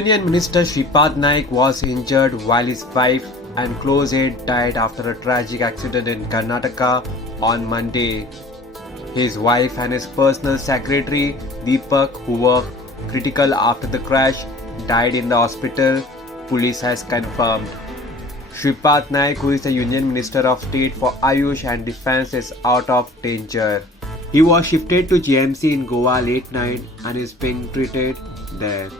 Union Minister Shripad Naik was injured while his wife and close aide died after a tragic accident in Karnataka on Monday. His wife and his personal secretary Deepak, who were critical after the crash, died in the hospital, police has confirmed. Shripad Naik, who is the Union Minister of State for Ayush and Defence, is out of danger. He was shifted to GMC in Goa late night and is being treated there.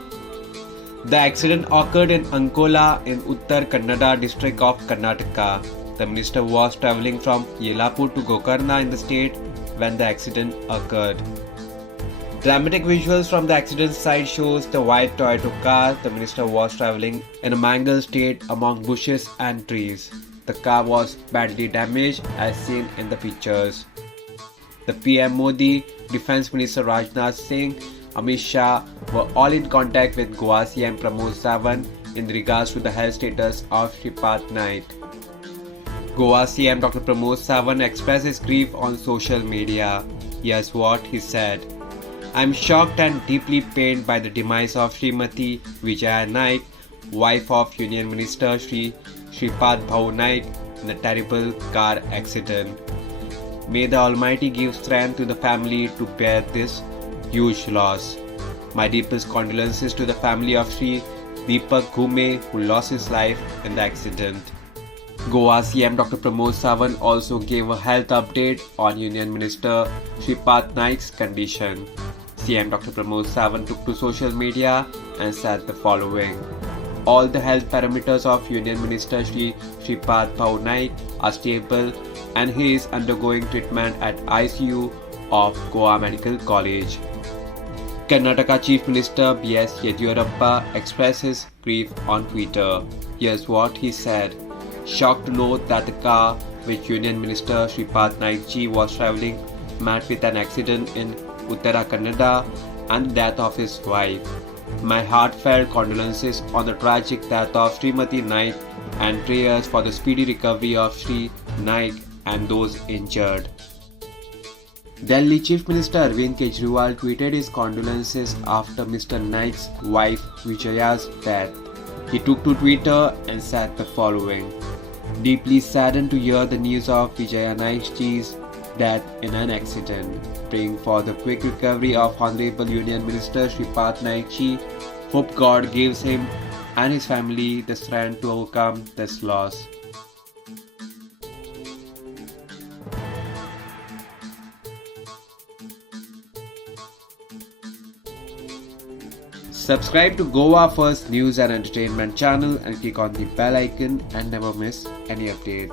The accident occurred in Ankola in Uttar Kannada district of Karnataka. The minister was travelling from Yelapur to Gokarna in the state when the accident occurred. Dramatic visuals from the accident site shows the white Toyota car the minister was travelling in a mangled state among bushes and trees. The car was badly damaged as seen in the pictures. The PM Modi, Defence Minister Rajnath Singh, Amit Shah were all in contact with Goa CM Pramod Sawant in regards to the health status of Shripad Naik. Goa CM Dr. Pramod Sawant expressed his grief on social media. Here's what he said. I am shocked and deeply pained by the demise of Srimati Vijaya Naik, wife of Union Minister Shripad Bhau Naik, in the terrible car accident. May the Almighty give strength to the family to bear this huge loss. My deepest condolences to the family of Sri Deepak Ghume, who lost his life in the accident. Goa CM Dr. Pramod Sawant also gave a health update on Union Minister Shripad Naik's condition. CM Dr. Pramod Sawant took to social media and said the following. All the health parameters of Union Minister Shripad Bhau Naik are stable and he is undergoing treatment at ICU of Goa Medical College. Karnataka Chief Minister B.S. Yediyurappa expressed his grief on Twitter. Here's what he said. Shocked to note that the car which Union Minister Shripad Naik ji was travelling met with an accident in Uttara Kannada and the death of his wife. My heartfelt condolences on the tragic death of Srimati Naik and prayers for the speedy recovery of Sri Naik and those injured. Delhi Chief Minister Arvind Kejriwal tweeted his condolences after Mr. Naik's wife Vijaya's death. He took to Twitter and said the following. Deeply saddened to hear the news of Vijaya Naik ji's death in an accident. Praying for the quick recovery of Honorable Union Minister Shripad Naik ji. Hope God gives him and his family the strength to overcome this loss. Subscribe to Goa First News and Entertainment channel and click on the bell icon and never miss any update.